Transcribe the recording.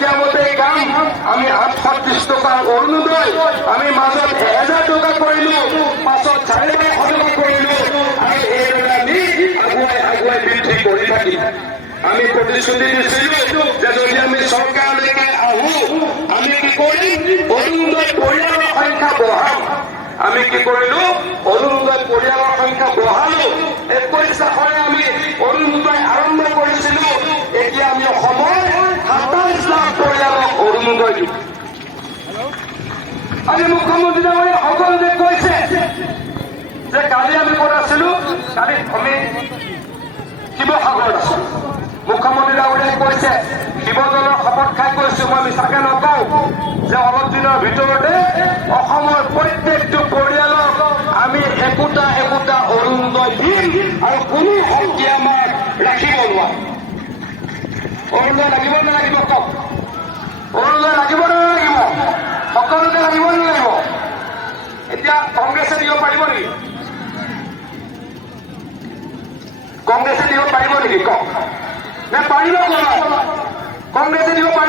ইতিমধ্যে কাম আমি 830 টকা অৰুণোদয় আমি মাজত 1000 টকা কৰিলো পাছত 450 টকা কৰিলো আৰু এইদৰে আমি আগুৱাই বৃদ্ধি কৰি থাকিম আমি প্ৰতিশ্ৰুতি দিছিলো যে যদি আমি চৰকাৰলৈকে আহো আমি কি কৰিম অৰুণোদয় পৰিয়ালৰ সংখ্যা বঢ়াম আমি কি কৰিলো অৰুণোদয় পৰিয়ালৰ সংখ্যা বঢ়ালো 21 লাখৰে আমি অৰুণোদয় আৰম্ভ কৰিছিলো এতিয়া আমি অসমৰ 27 লাখ পৰিয়ালক অৰুণোদয় দিম আজি মুখ্যমন্ত্ৰী ডাঙৰীয়া সকলোৱে কৈছে যে কালি আমি ক'ত আছিলো কালি আমি শিৱসাগৰত আছো মুখ্যমন্ত্ৰী ডাঙৰীয়াই কৈছে শিৱদৌলৰ শপত খাই কৈছো মই মিছাকে নকওঁ যে অলপ দিনৰ ভিতৰতে অসমৰ প্ৰত্যেকটো পৰিয়ালক আমি একোটা অৰুণোদয় দিম আৰু কোনো শক্তি আমাক ৰাখিব নোৱাৰে অৰুণোদয় লাগিব নালাগিব কওক অৰুণোদয় লাগিব নালাগিব সকলোকে লাগিব নালাগিব এতিয়া কংগ্ৰেছে দিব পাৰিব নেকি কংগ্ৰেছে দিব পাৰিব নেকি কওক নে পাৰিব কংগ্ৰেছে দিব পাৰিব